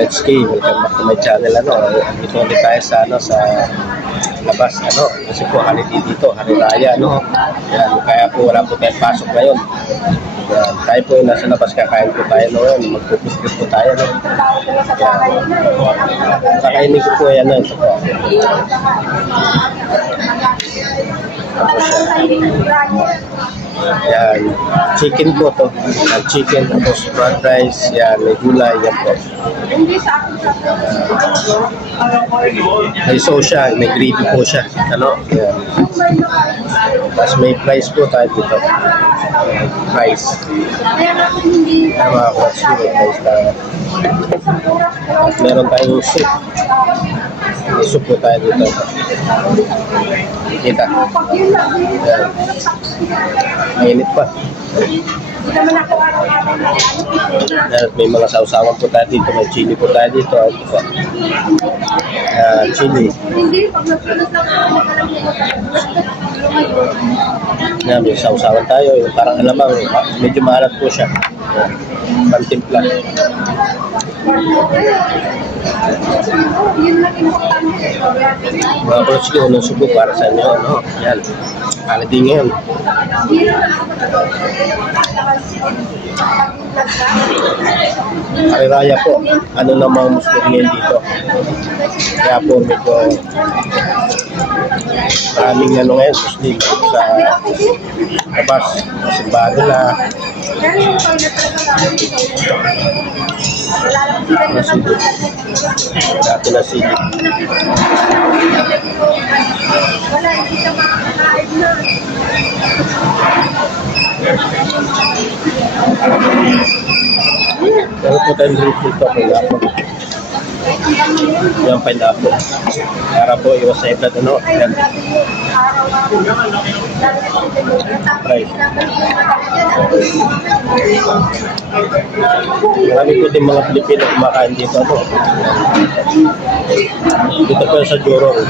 Let's K, welcome back to my channel. Dito ulit tayo sa labas, kasi po holiday dito, hari raya, yan, kaya po wala po tayong pasok ngayon. Yan, tayo po nasa labas, kakain po tayo ngayon, magpupipit po tayo, yan, kakainin ko po yan, ito po. Tapos yan, chicken po to, chicken, tapos fried rice, yan, may gulay, yan po. May sauce siya, may gravy po siya, yan. Tapos may fries po tayo dito, fries. Yan mga kwatsi, may fries tayo. At meron tayong soup. May soup po tayo dito. Kita. Yan. Mainit pa. At may mga sausawan po tayo dito. May chili po tayo dito. Ito po. Chili. Yan, may sausawan tayo. Parang alamang, medyo maalat po siya. Pantimpla. Mga bros ko, unang subo para sa inyo. Yan. Holiday ngayon. Hari raya po. Ano na mga Muslim ngayon dito. Kaya po medyo maraming ngayon Muslim sa labas. Simbahan nila. Dati na sili. Pero po tayong drink dito, pineapple. Yung pineapple. Para po iwas sa iblat, yan. Rice. Marami po din mga Pilipino kumakain dito, Dito po sa Jorong.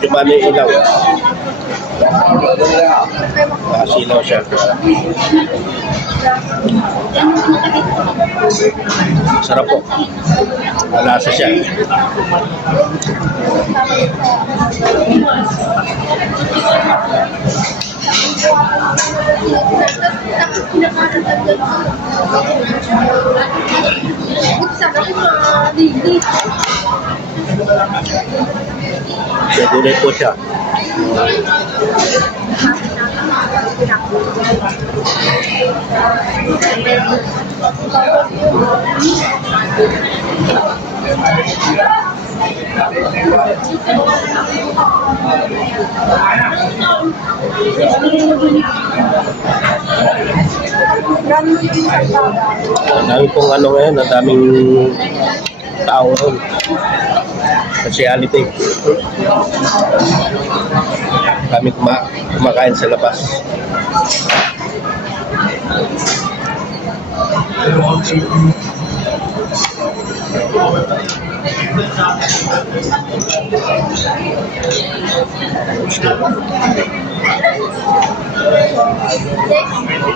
Dumami ilaw. Nakasilaw siya. Sarap po. Malasa siya. Gulay po siya. Ang dami pong ngayon, ang daming tao ron. Kasi holiday. Kami kumakain sa labas.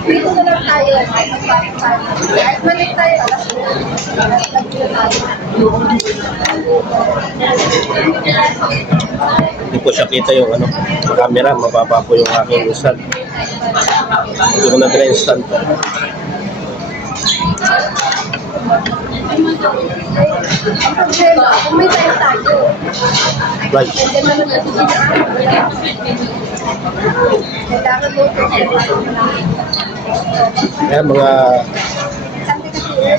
Dito na lang tayo. Balik tayo. Hindi po siya kita yung camera, mababa po yung aking stand. Hindi ko na yung stand po. Kung may tayo tayo. Right. Ayan, mga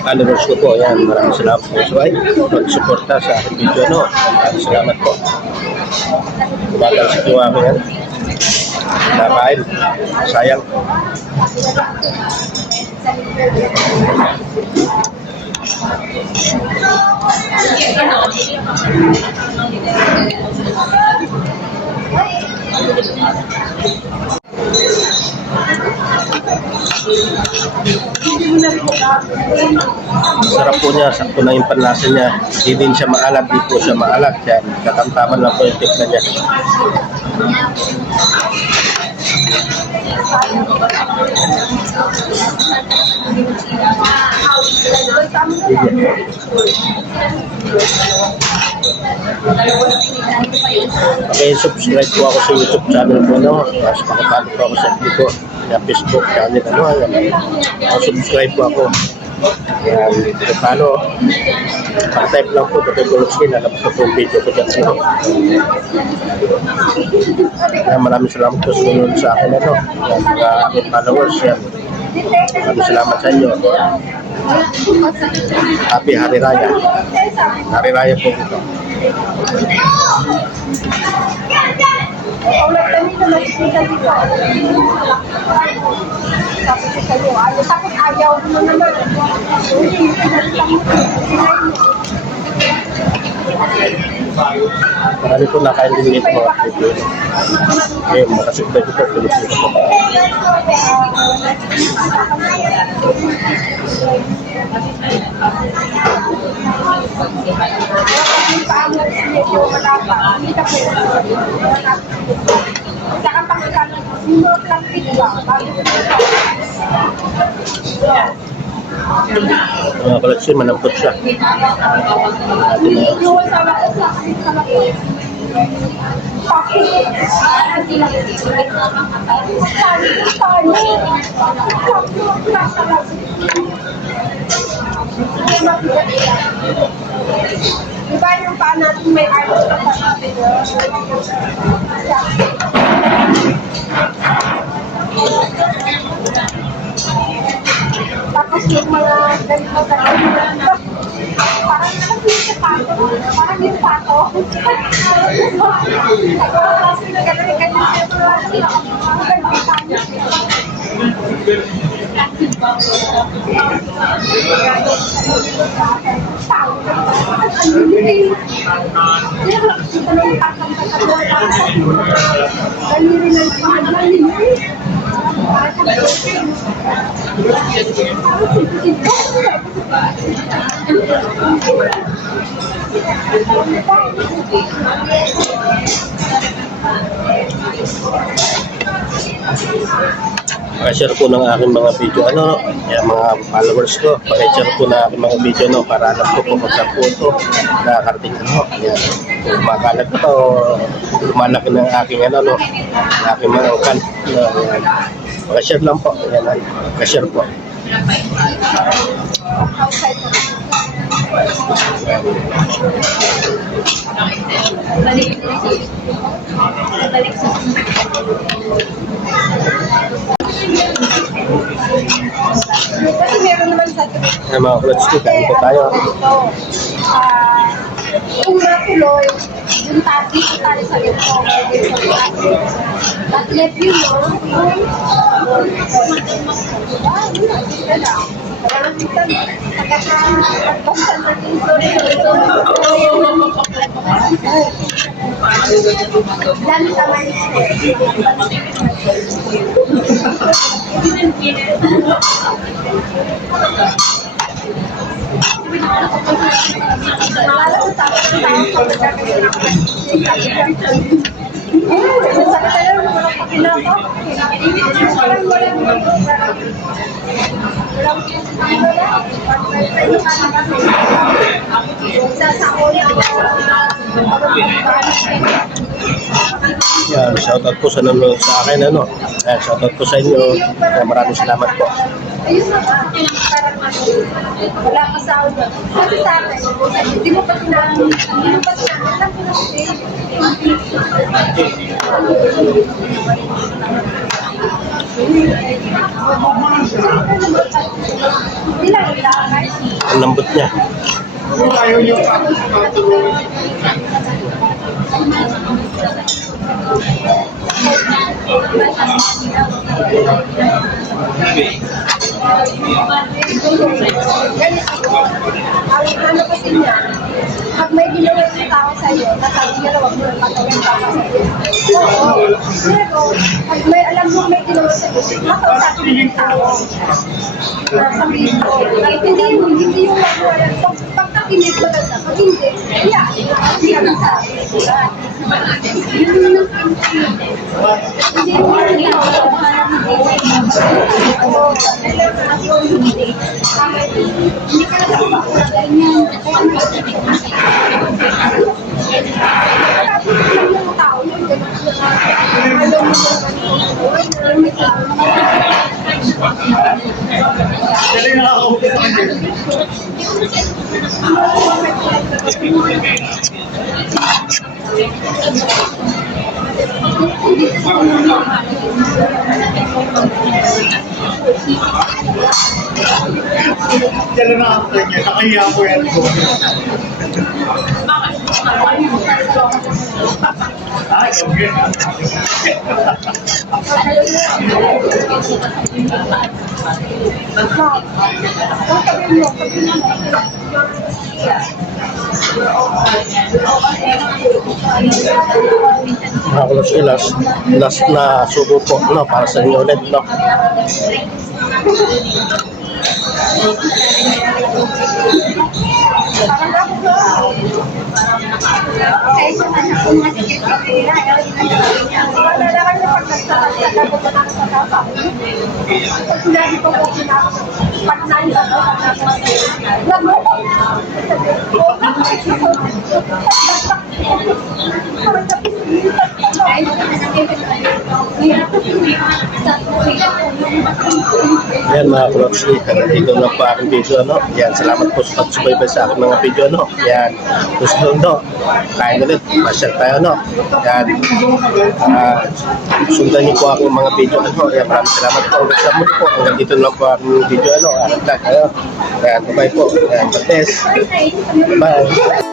followers ko po, yan, maraming salamat po. So ay, mag-suporta sa aking video, maraming salamat po. Kumatalsik yung aking yan. Nakain, sayang. Sarap po niya, sakto na yung panlasa niya. Hindi din siya maalat, di po siya maalat. Yan, katamtaman lang po yung tikla niya. Reklamo na Sige. lang. Okay, subscribe po ako sa YouTube channel ko, no? Tapos pakipalo po ako sa FB ko, sa Facebook channel, ano, ayan. Subscribe po ako. Ayan, paano, pa-type lang po, patutulog skin, nalabas na po yung video ko dyan, ano. Ayan, maraming salamat po sa sunod sa akin, ano. Ayan, mga aking followers, yan. Maraming salamat sa inyo. Happy Hari Raya. Hari Raya po ito. Ulat kami na nakikita dito. Tapos sa iyo, tapos ayaw mo naman. Hindi, pinalitan mo. Marami po nakain din dito mga video. Eh, makasubscribe po, tulog dito po. Mga koleksyon, manampot siya. Diba yung paa natin may ayos ka pa natin? Tapos yung mga ganito parang nakasili sa pato. Parang yung pato. Pag-share po ng aking mga video, ano, yung mga followers ko, pag-share po ng aking mga video, no, para alam ko kung magka po ito, nakakarating ano, yan. Kung makalat na to, lumalaki ng aking, ano, no, aking mga kan, yan. Pag-share lang po, yan, pag-share po. Kasi meron naman sa Ay, mga clothes ko, kain po tayo. Kung natuloy, yung tati ko tayo sa ito. At let you know, dami sa Yan, shoutout po sa nanonood sa akin, ano. Yan, shoutout po sa inyo. Maraming salamat po. ayun na nga, parang wala ka sa audio. Kasi sa akin, hindi mo pa sinabi, alam ko na hindi lang ilakay. Ang lambot niya. Ang ano kasi niya, pag may ginawa yung tao sa'yo, nasabi niya na huwag mo nang patawin tao sa'yo. Oo. Pero, pag may alam mo may ginawa sa'yo, makausapin mo yung tao. Sabihin mo, hindi yung magwala. Pagkakinig mo lang, pag hindi, yeah, hindi ka nasabi. Yun yung hindi mo lang Hindi ka na sa ganyan. Kaya may yung tao yun, alam mo Galing nakakaupo sa kanya. Galing nakakaupo niya. Nakahiya ko yan. Ay, okay. Mga kalotsi, last na subo po, no, para sa inyo ulit, no. Yan mga kalotsi, dito na po aking video, no. Yan, salamat po sa pagsubaybay sa aking mga video, no. Yan, gusto no, kain ulit, masyal tayo, no. Yan, sundan niyo po aking mga video, no. Yan, maraming salamat po. Hanggang sa muli po, hanggang dito lang po aking video, no. Yan, bye po. Yan, God bless. Bye.